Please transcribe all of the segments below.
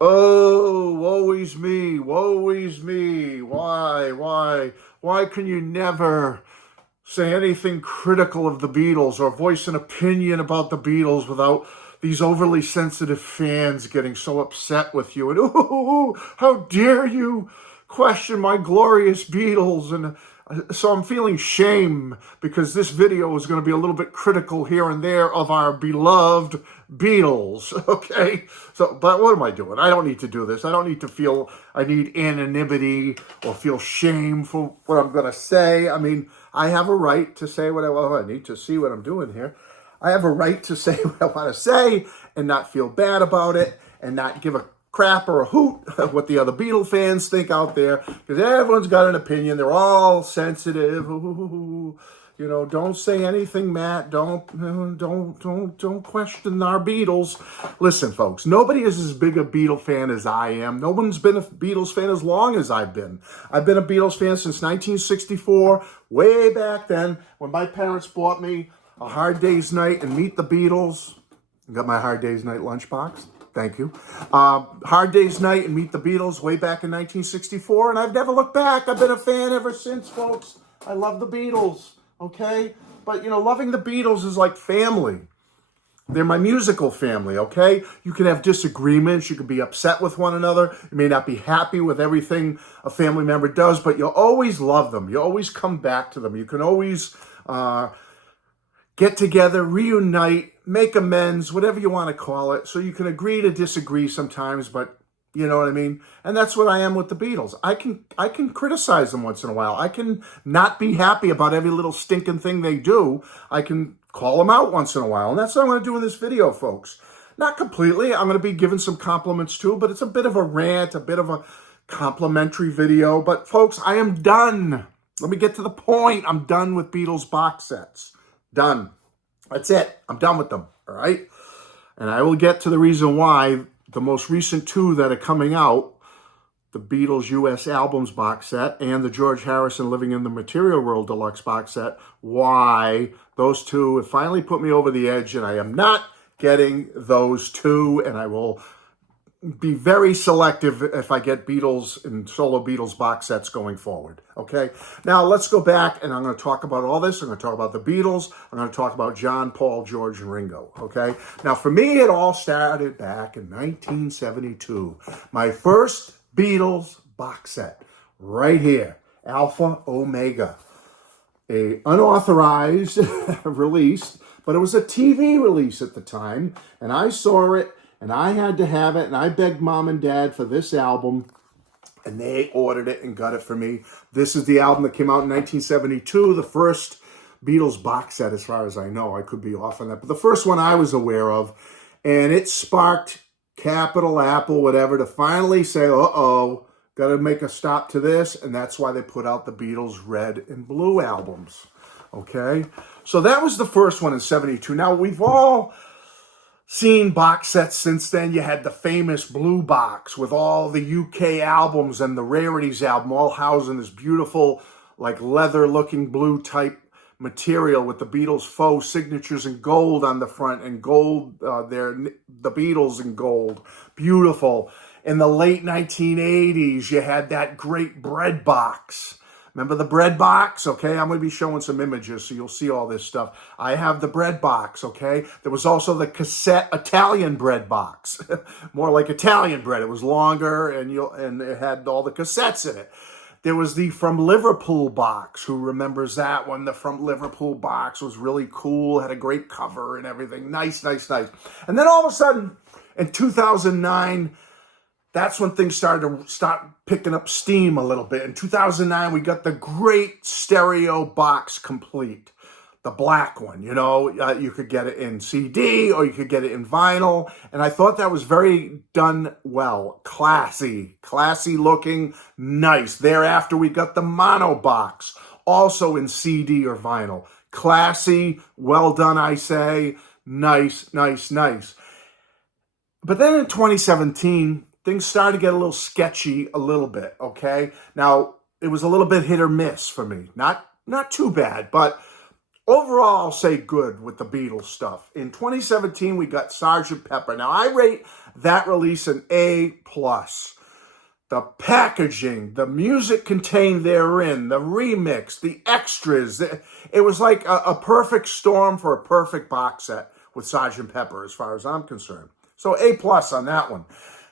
Oh, woe is me, woe is me. Why can you never say anything critical of the Beatles or voice an opinion about the Beatles without these overly sensitive fans getting so upset with you? And ooh, how dare you question my glorious Beatles? And so I'm feeling shame because this video is going to be a little bit critical here and there of our beloved Beatles. Okay, so but what am I doing? I don't need to do this. I don't need to feel I need anonymity or feel shame for what I'm going to say. I mean, I have a right to say what I need to see what I'm doing here. I have a right to say what I want to say and not feel bad about it and not give a crap or a hoot what the other Beatle fans think out there, because everyone's got an opinion. They're all sensitive. Ooh, you know, don't say anything, Matt. Don't question our Beatles. Listen, folks, nobody is as big a Beatle fan as I am. No one's been a Beatles fan as long as I've been. I've been a Beatles fan since 1964, way back then when my parents bought me A Hard Day's Night and Meet the Beatles. I got my Hard Day's Night lunchbox. Thank you. Hard Day's Night and Meet the Beatles way back in 1964, and I've never looked back. I've been a fan ever since, folks. I love the Beatles, okay? But, you know, loving the Beatles is like family. They're my musical family, okay? You can have disagreements. You can be upset with one another. You may not be happy with everything a family member does, but you'll always love them. You always come back to them. You can always get together, reunite, make amends, whatever you want to call it. So you can agree to disagree sometimes, but you know what I mean? And that's what I am with the Beatles. I can criticize them once in a while. I can not be happy about every little stinking thing they do. I can call them out once in a while. And that's what I'm going to do in this video, folks. Not completely. I'm going to be giving some compliments too, but it's a bit of a rant, a bit of a complimentary video. But folks, I am done. Let me get to the point. I'm done with Beatles box sets. Done. That's it. I'm done with them. All right. And I will get to the reason why the most recent two that are coming out, the Beatles US albums box set and the George Harrison Living in the Material World deluxe box set, why those two have finally put me over the edge, and I am not getting those two, and I will be very selective if I get Beatles and solo Beatles box sets going forward, okay? Now, let's go back, and I'm going to talk about all this. I'm going to talk about the Beatles. I'm going to talk about John, Paul, George, and Ringo, okay? Now, for me, it all started back in 1972. My first Beatles box set, right here, Alpha Omega, a unauthorized release, but it was a TV release at the time, and I saw it, and I had to have it, and I begged Mom and Dad for this album, and they ordered it and got it for me. This is the album that came out in 1972, the first Beatles box set, as far as I know. I could be off on that, but the first one I was aware of, and it sparked Capital, Apple, whatever, to finally say, uh-oh, got to make a stop to this, and that's why they put out the Beatles Red and Blue albums, okay? So that was the first one in 72. Now, we've all seen box sets since then. You had the famous blue box with all the UK albums and the Rarities album all housed in this beautiful, like leather-looking blue type material with the Beatles faux signatures in gold on the front and gold the Beatles in gold. Beautiful. In the late 1980s, you had that great bread box. Remember the bread box? Okay, I'm going to be showing some images so you'll see all this stuff. I have the bread box, okay? There was also the cassette Italian bread box. More like Italian bread. It was longer and it had all the cassettes in it. There was the From Liverpool box. Who remembers that one? The From Liverpool box was really cool, had a great cover and everything. Nice, nice, nice. And then all of a sudden, in 2009, that's when things started to picking up steam a little bit. In 2009, we got the great stereo box complete. The black one, you know, you could get it in CD or you could get it in vinyl. And I thought that was very done well. Classy looking, nice. Thereafter, we got the mono box, also in CD or vinyl. Classy, well done, I say. Nice, nice, nice. But then in 2017, things started to get a little sketchy a little bit, okay? Now, it was a little bit hit or miss for me. Not too bad, but overall, I'll say good with the Beatles stuff. In 2017, we got Sgt. Pepper. Now, I rate That release an A+. The packaging, the music contained therein, the remix, the extras. It was like a perfect storm for a perfect box set with Sgt. Pepper, as far as I'm concerned. So A+ on that one.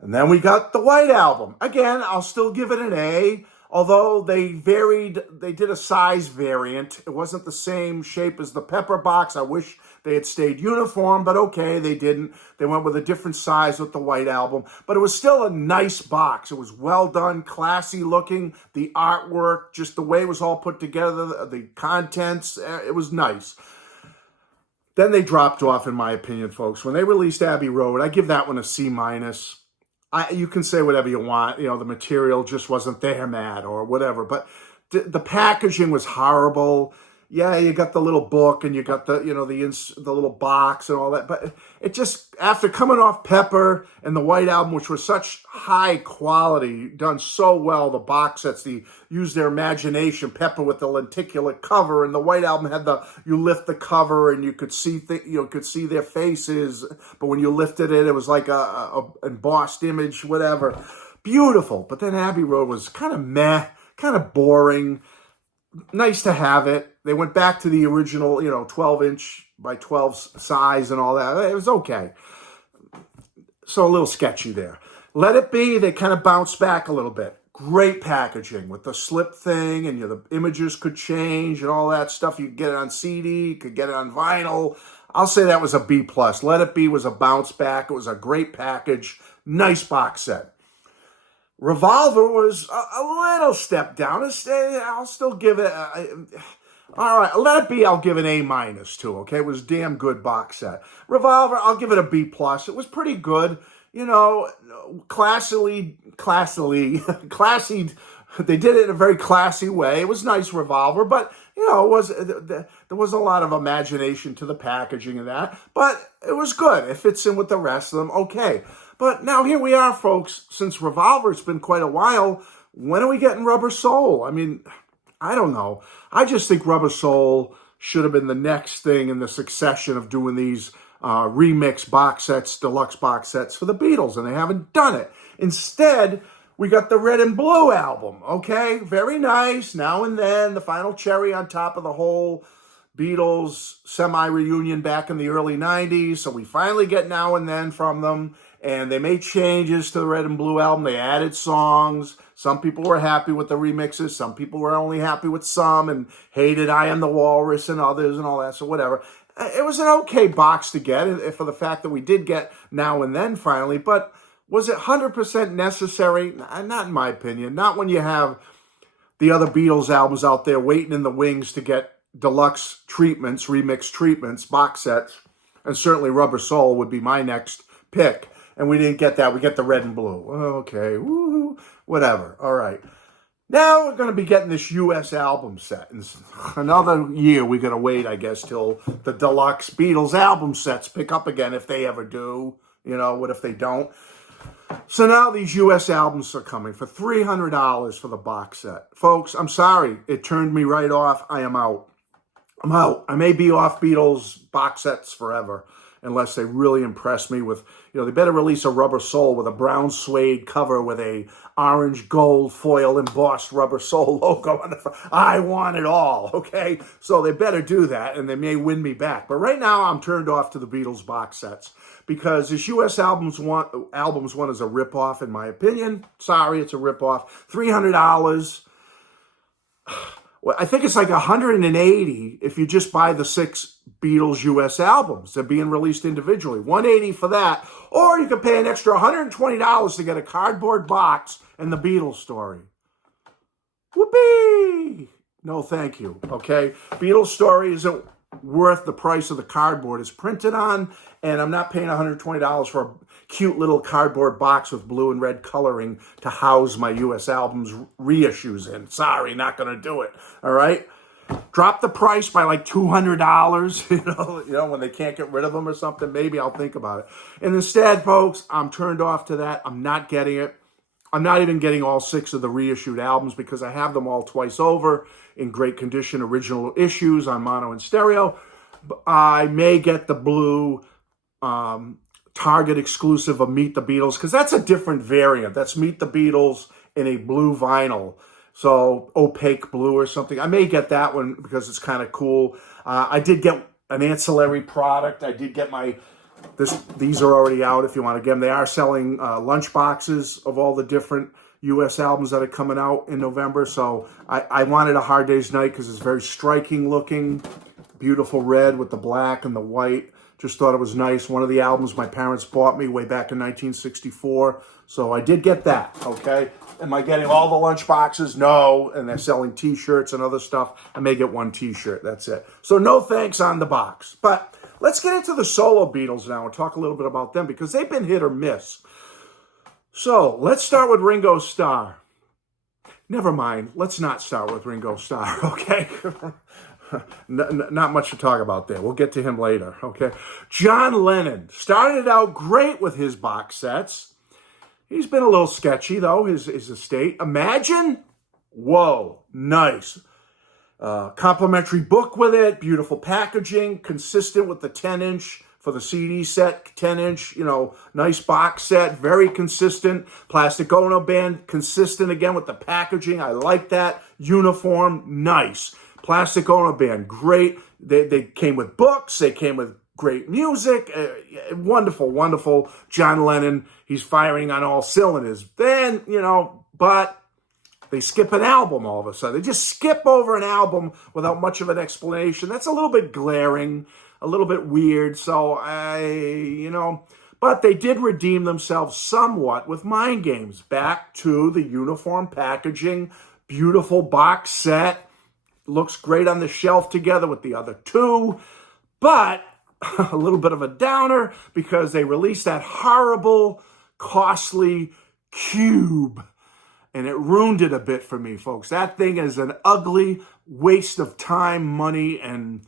And then we got the White Album. Again, I'll still give it an A, although they did a size variant. It wasn't the same shape as the Pepper box. I wish they had stayed uniform, but okay, they didn't. They went with a different size with the White Album, but it was still a nice box. It was well done, classy looking, the artwork, just the way it was all put together, the contents, it was nice. Then they dropped off, in my opinion, folks. When they released Abbey Road, I give that one a C-. You can say whatever you want. You know, the material just wasn't there, Matt, or whatever. But the packaging was horrible. Yeah, you got the little book and you got the little box and all that. But it just, after coming off Pepper and the White Album, which was such high quality, done so well, the box sets, used their imagination. Pepper with the lenticular cover, and the White Album had you lift the cover and you could see could see their faces. But when you lifted it, it was like a embossed image, whatever. Beautiful. But then Abbey Road was kind of meh, kind of boring. Nice to have it. They went back to the original, 12-inch by 12 size and all that. It was okay. So a little sketchy there. Let It Be, they kind of bounced back a little bit. Great packaging with the slip thing, and the images could change and all that stuff. You could get it on CD, you could get it on vinyl. I'll say that was a B+. Let It Be was a bounce back. It was a great package. Nice box set. Revolver was a little step down. I'll still give it... all right, Let It Be, I'll give an A- to, okay? It was a damn good box set. Revolver, I'll give it a B+. It was pretty good. Classy. They did it in a very classy way. It was nice, Revolver, but, there was a lot of imagination to the packaging of that. But it was good. It fits in with the rest of them, okay. But now here we are, folks. Since Revolver's been quite a while, when are we getting Rubber Soul? I mean, I don't know. I just think Rubber Soul should have been the next thing in the succession of doing these remix box sets, deluxe box sets for the Beatles, and they haven't done it. Instead, we got the Red and Blue album, okay? Very nice. Now and then, the final cherry on top of the whole Beatles semi-reunion back in the early 90s. So we finally get Now and Then from them. And they made changes to the Red and Blue album. They added songs. Some people were happy with the remixes. Some people were only happy with some and hated I Am the Walrus and others and all that. So whatever. It was an okay box to get for the fact that we did get Now and Then finally. But was it 100% necessary? Not in my opinion. Not when you have the other Beatles albums out there waiting in the wings to get deluxe treatments, remix treatments, box sets. And certainly Rubber Soul would be my next pick. And we didn't get that. We get the Red and Blue. Okay, woo, whatever. All right. Now we're going to be getting this U.S. album set. And another year we got to wait, I guess, till the deluxe Beatles album sets pick up again, if they ever do. What if they don't? So now these U.S. albums are coming for $300 for the box set. Folks, I'm sorry. It turned me right off. I am out. I'm out. I may be off Beatles box sets forever, unless they really impress me with, they better release a Rubber Soul with a brown suede cover with a orange gold foil embossed Rubber Soul logo on the front. I want it all, okay? So they better do that, and they may win me back. But right now, I'm turned off to the Beatles box sets because this U.S. albums one is a ripoff, in my opinion. Sorry, it's a ripoff. $300. Well, I think it's like $180 if you just buy the 6 Beatles U.S. albums. They're being released individually. $180 for that. Or you could pay an extra $120 to get a cardboard box and the Beatles story. Whoopee! No, thank you. Okay? Beatles story isn't worth the price of the cardboard it's printed on, and I'm not paying $120 for a cute little cardboard box with blue and red coloring to house my U.S. albums reissues in. Sorry, not going to do it. All right? Drop the price by like $200, when they can't get rid of them or something. Maybe I'll think about it. And instead, folks, I'm turned off to that. I'm not getting it. I'm not even getting all 6 of the reissued albums because I have them all twice over in great condition, original issues on mono and stereo. I may get the blue Target exclusive of Meet the Beatles, because that's a different variant. That's Meet the Beatles in a blue vinyl. So opaque blue or something. I may get that one because it's kind of cool. I did get an ancillary product. I did get these are already out if you want to get them. They are selling lunch boxes of all the different U.S. albums that are coming out in November. So I wanted A Hard Day's Night because it's very striking looking. Beautiful red with the black and the white. Just thought it was nice. One of the albums my parents bought me way back in 1964. So I did get that, okay? Am I getting all the lunch boxes? No. And they're selling T-shirts and other stuff. I may get one T-shirt. That's it. So no thanks on the box. But let's get into the solo Beatles now and talk a little bit about them because they've been hit or miss. So let's start with Ringo Starr. Never mind. Let's not start with Ringo Starr, okay? Not much to talk about there. We'll get to him later, okay? John Lennon started out great with his box sets. He's been a little sketchy, though, his estate. Imagine? Whoa, nice. Complimentary book with it, beautiful packaging, consistent with the 10-inch for the CD set, 10-inch, nice box set, very consistent. Plastic Ono band, consistent again with the packaging. I like that. Uniform, nice. Plastic Ono band, great. They came with books. They came with great music. Wonderful, wonderful. John Lennon, he's firing on all cylinders. Then, but they skip an album all of a sudden. They just skip over an album without much of an explanation. That's a little bit glaring, a little bit weird. So, but they did redeem themselves somewhat with Mind Games. Back to the uniform packaging, beautiful box set. Looks great on the shelf together with the other two, but a little bit of a downer because they released that horrible, costly Cube, and it ruined it a bit for me, folks. That thing is an ugly waste of time, money, and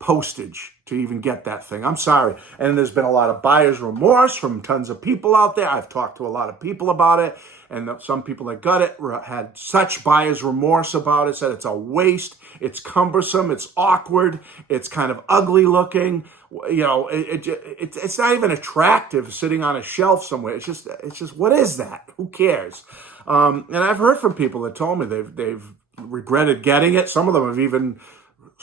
postage to even get that thing. I'm sorry. And there's been a lot of buyer's remorse from tons of people out there. I've talked to a lot of people about it. And some people that got it had such buyer's remorse about it, said it's a waste, it's cumbersome, it's awkward, it's kind of ugly looking. It's not even attractive sitting on a shelf somewhere. It's just what is that? Who cares? And I've heard from people that told me they've regretted getting it. Some of them have even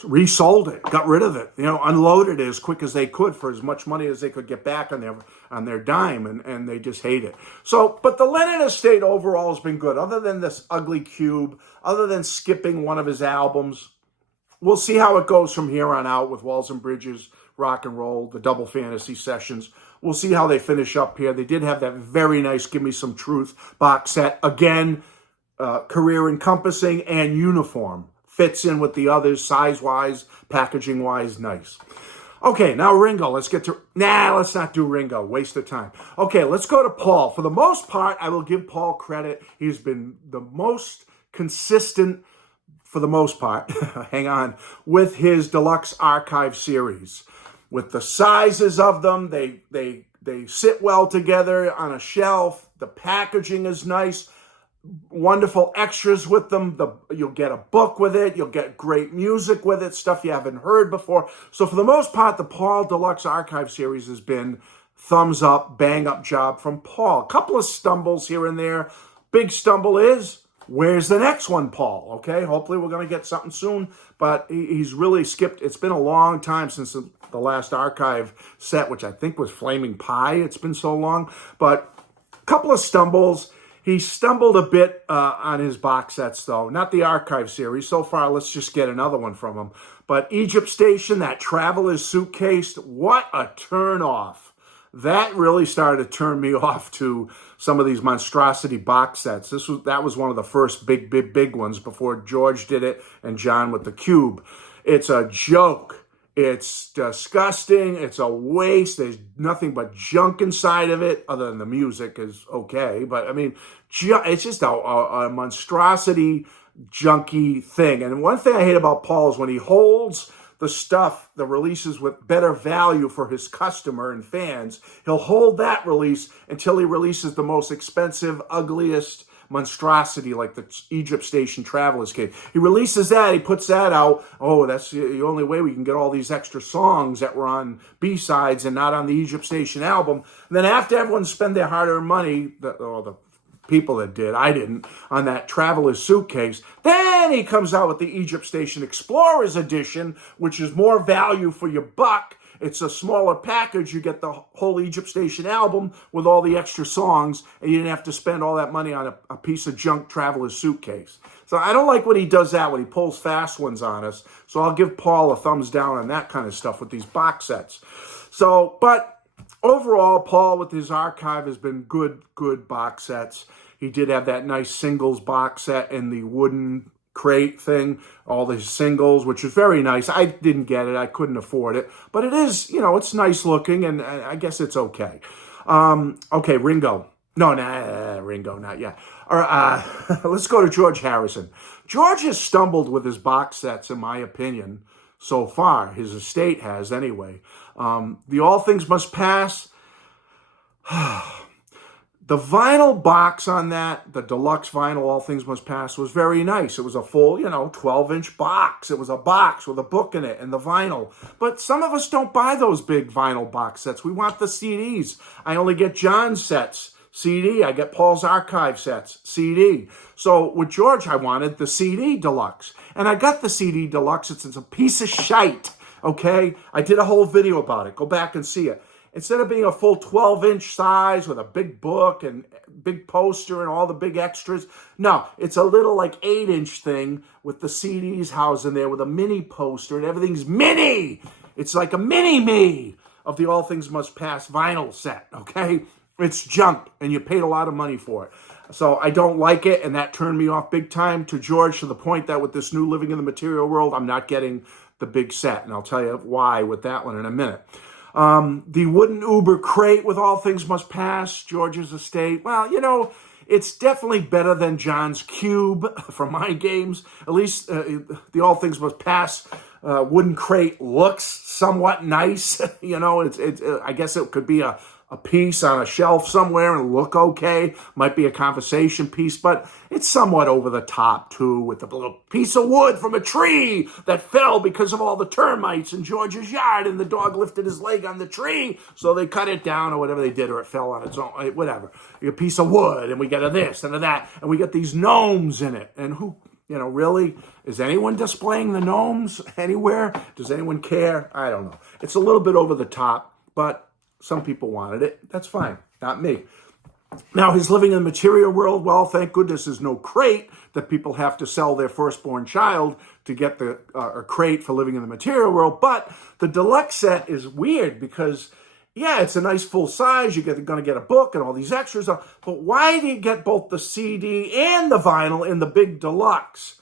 resold it, got rid of it, unloaded it as quick as they could for as much money as they could get back on their dime, and they just hate it. So, but the Lennon estate overall has been good, other than this ugly Cube, other than skipping one of his albums. We'll see how it goes from here on out with Walls and Bridges, Rock and Roll, the Double Fantasy Sessions. We'll see how they finish up here. They did have that very nice Give Me Some Truth box set. Again, career encompassing and uniform. Fits in with the others, size-wise, packaging-wise, nice. Okay, now Ringo. Let's not do Ringo. Waste of time. Okay, let's go to Paul. For the most part, I will give Paul credit. He's been the most consistent, for the most part, hang on, with his Deluxe Archive series. With the sizes of them, they sit well together on a shelf. The packaging is nice. Wonderful extras with them. You'll get a book with it. You'll get great music with it, stuff you haven't heard before. So for the most part, the Paul Deluxe Archive series has been thumbs up, bang up job from Paul. A couple of stumbles here and there. Big stumble is, where's the next one, Paul? Okay, hopefully we're going to get something soon, but he's really skipped. It's been a long time since the last archive set, which I think was Flaming Pie. It's been so long, but a couple of stumbles. He stumbled a bit on his box sets, though. Not the archive series. So far, let's just get another one from him. But Egypt Station, that Traveler's Suitcase, what a turn-off. That really started to turn me off to some of these monstrosity box sets. That was one of the first big ones before George did it and John with the Cube. It's a joke. It's disgusting. It's a waste. There's nothing but junk inside of it, other than the music is okay. But, I mean, it's just a monstrosity, junky thing. And one thing I hate about Paul is when he holds the stuff, the releases with better value for his customer and fans, he'll hold that release until he releases the most expensive, ugliest monstrosity like the Egypt Station Traveler's Cave. He releases that, he puts that out. Oh, that's the only way we can get all these extra songs that were on B-sides and not on the Egypt Station album. And then after everyone spent their hard-earned money, the people that did, I didn't, on that Traveler's Suitcase, then he comes out with the Egypt Station Explorers Edition, which is more value for your buck. It's a smaller package. You get the whole Egypt Station album with all the extra songs, and you didn't have to spend all that money on a piece of junk Traveler's Suitcase. So I don't like when he does that, when he pulls fast ones on us. So I'll give Paul a thumbs down on that kind of stuff with these box sets. So, but overall, Paul with his archive has been good box sets. He did have that nice singles box set in the wooden crate thing, all the singles, which is very nice. I didn't get it. I couldn't afford it. But it is, it's nice looking, and I guess it's okay. Okay, Ringo. No, Ringo, not yet. Let's go to George Harrison. George has stumbled with his box sets, in my opinion, so far. His estate has, anyway. The All Things Must Pass. The vinyl box on that, the deluxe vinyl All Things Must Pass, was very nice. It was a full, 12-inch box. It was a box with a book in it and the vinyl. But some of us don't buy those big vinyl box sets. We want the CDs. I only get John's sets, CD. I get Paul's archive sets, CD. So with George, I wanted the CD deluxe. And I got the CD deluxe. It's a piece of shite, okay? I did a whole video about it. Go back and see it. Instead of being a full 12-inch size with a big book and big poster and all the big extras, no, it's a little 8-inch thing with the CDs housed in there with a mini poster, and everything's mini. It's like a mini-me of the All Things Must Pass vinyl set, okay? It's junk, and you paid a lot of money for it. So I don't like it, and that turned me off big time to George, to the point that with this new Living in the Material World, I'm not getting the big set, and I'll tell you why with that one in a minute. The wooden Uber crate with All Things Must Pass, George's estate. Well, it's definitely better than John's Cube from my games. At least the All Things Must Pass wooden crate looks somewhat nice. I guess it could be a piece on a shelf somewhere and look okay. Might be a conversation piece, but it's somewhat over the top, too, with the little piece of wood from a tree that fell because of all the termites in George's yard, and the dog lifted his leg on the tree, so they cut it down or whatever they did, or it fell on its own, whatever. A piece of wood, and we get a this and a that, and we get these gnomes in it. And who, really? Is anyone displaying the gnomes anywhere? Does anyone care? I don't know. It's a little bit over the top, but some people wanted it. That's fine. Not me. Now, his Living in the Material World, well, thank goodness there's no crate that people have to sell their firstborn child to get the crate for Living in the Material World. But the deluxe set is weird because, yeah, it's a nice full size. You're going to get a book and all these extras. But why do you get both the CD and the vinyl in the big deluxe?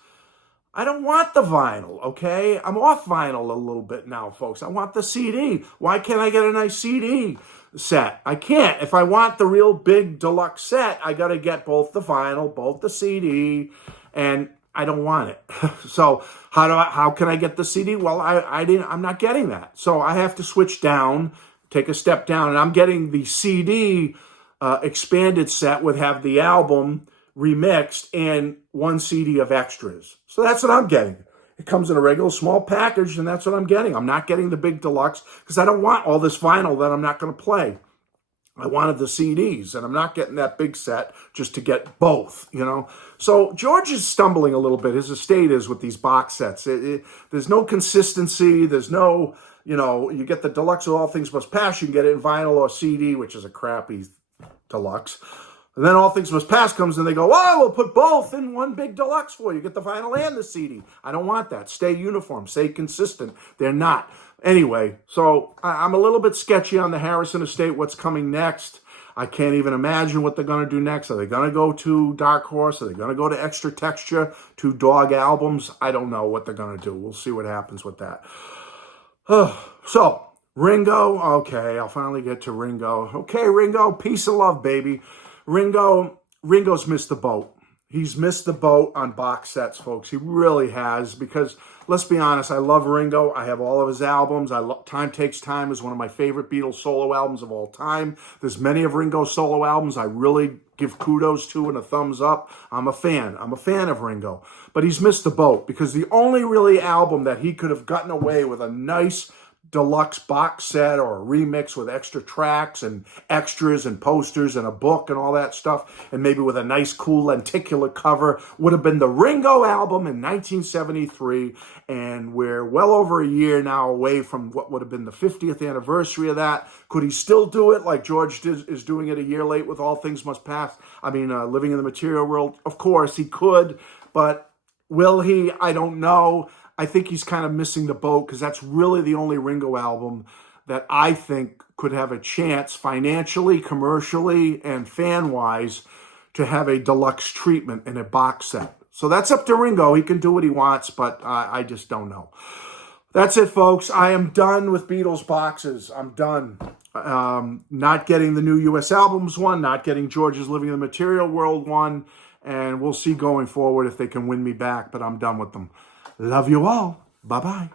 I don't want the vinyl, okay? I'm off vinyl a little bit now, folks. I want the CD. Why can't I get a nice CD set? I can't. If I want the real big deluxe set, I got to get both the vinyl, both the CD, and I don't want it. So how can I get the CD? Well, I'm not getting that. So I have to switch down, take a step down, and I'm getting the CD expanded set would have the album remixed and one CD of extras. So that's what I'm getting. It comes in a regular small package, and that's what I'm getting. I'm not getting the big deluxe because I don't want all this vinyl that I'm not going to play. I wanted the CDs, and I'm not getting that big set just to get both, So George is stumbling a little bit. His estate is with these box sets. There's no consistency. There's no, you get the deluxe of All Things Must Pass. You can get it in vinyl or CD, which is a crappy deluxe. And then All Things Must Pass comes and they go, oh, we'll put both in one big deluxe for you. Get the vinyl and the CD. I don't want that. Stay uniform. Stay consistent. They're not. Anyway, so I'm a little bit sketchy on the Harrison estate, what's coming next. I can't even imagine what they're going to do next. Are they going to go to Dark Horse? Are they going to go to Extra Texture, to Dog Albums? I don't know what they're going to do. We'll see what happens with that. So, Ringo. Okay, I'll finally get to Ringo. Okay, Ringo, peace and love, baby. Ringo's missed the boat. He's missed the boat on box sets, folks. He really has, because let's be honest, I love Ringo. I have all of his albums. Time Takes Time is one of my favorite Beatles solo albums of all time. There's many of Ringo's solo albums I really give kudos to and a thumbs up. I'm a fan. I'm a fan of Ringo. But he's missed the boat, because the only really album that he could have gotten away with a nice deluxe box set or a remix with extra tracks and extras and posters and a book and all that stuff, and maybe with a nice cool lenticular cover, would have been the Ringo album in 1973. And we're well over a year now away from what would have been the 50th anniversary of that. Could he still do it like George is doing it a year late with All Things Must Pass? Living in the Material World? Of course he could, but will he? I don't know. I think he's kind of missing the boat, because that's really the only Ringo album that I think could have a chance financially, commercially, and fan-wise to have a deluxe treatment in a box set. So that's up to Ringo. He can do what he wants, but I just don't know. That's it, folks. I am done with Beatles boxes. I'm done. Not getting the new U.S. albums one, not getting George's Living in the Material World one, and we'll see going forward if they can win me back, but I'm done with them. Love you all. Bye-bye.